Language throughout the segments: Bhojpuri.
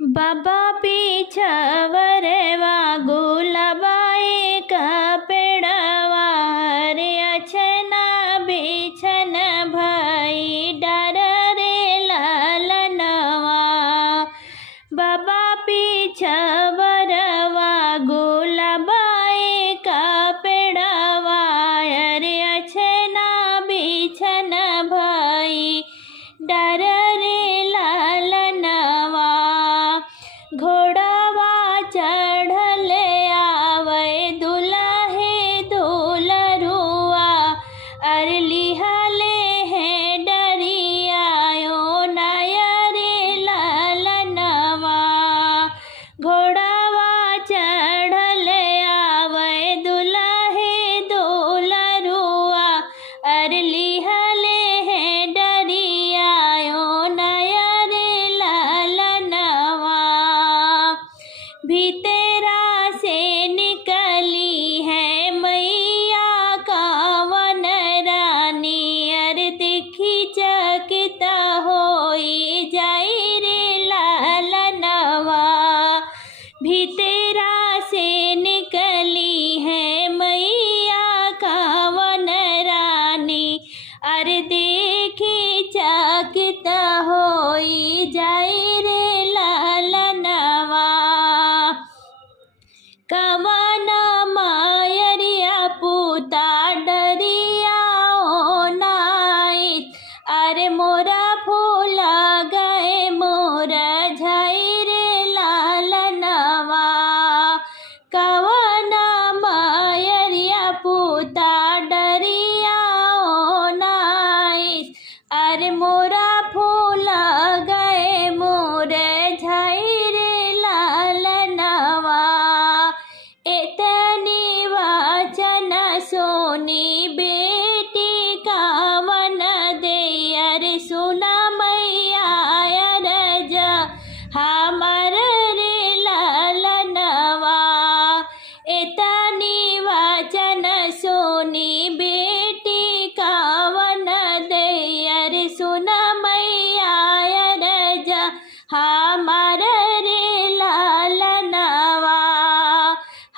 बाबा पीछावरवा गुलाबाई का पेड़वा रे अछना बिछन भाई डर रे लालनवा। बाबा पीछावरवा गुलाबाई का पेड़वा रे अछना बिछन भाई डर रे लालनवा। घोड़वा चढ़ल आवे दुल्हे दुलरुआ अरलिहले है डरियायो नाया रे लालनवा। घोड़वा चढ़ल आवे दुल्हे दुलरुआ अरलिहले है डरियायो नाया रे लालनवा। भीतरा से निकली है मैया कावन रानी अर दिखी चकित होई जाई रे लालनवा। भीतरा से निकली है मैया कावन रानी अर देखी चकित होई जाई रे लालनवा। कवन मायरिया पूता डरिया ओ नाई अरे मोरा फूला गए मोरा झाई रे लालनवा। कवन मायरिया पूता डरिया ओ नाई अरे मोरा फूला गए मोरे झाई रे लालनवा। इतनी वाचन सोनी बेटी कावन दे अरे सुना मैया रजा हमर रे लालनवा। इतनी वाचन सोनी बेटी कावन दे अरे सुना मैया रजा हमर रे लालनवा।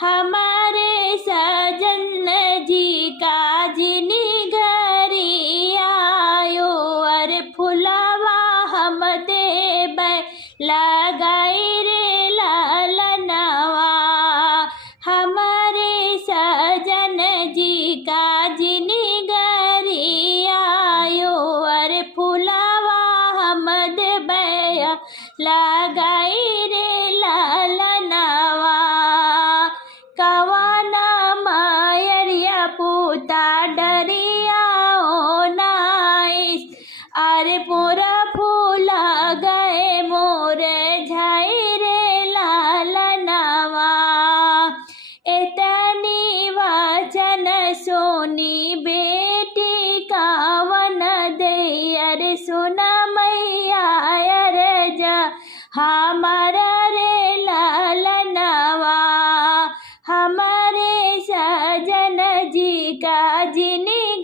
हमारे सजन जी का जिनी घरी आयो अरे फुलावा हम देबै लगाई रे लालनवा। हमारे सजन जी का जिनी घरी आयो अरे फुलावा हम देबै लगाई रे लालनवा। कवन मायरिया पूता डरिया ओ नाइस अरे पूरा फूला गए मोरे झाई रे लालनवा। इतनी वाचन सोनी बेटी कावन दे अरे सुना मैया रजा हमारा रे लालनवा। हमारे सजन जी का जिनी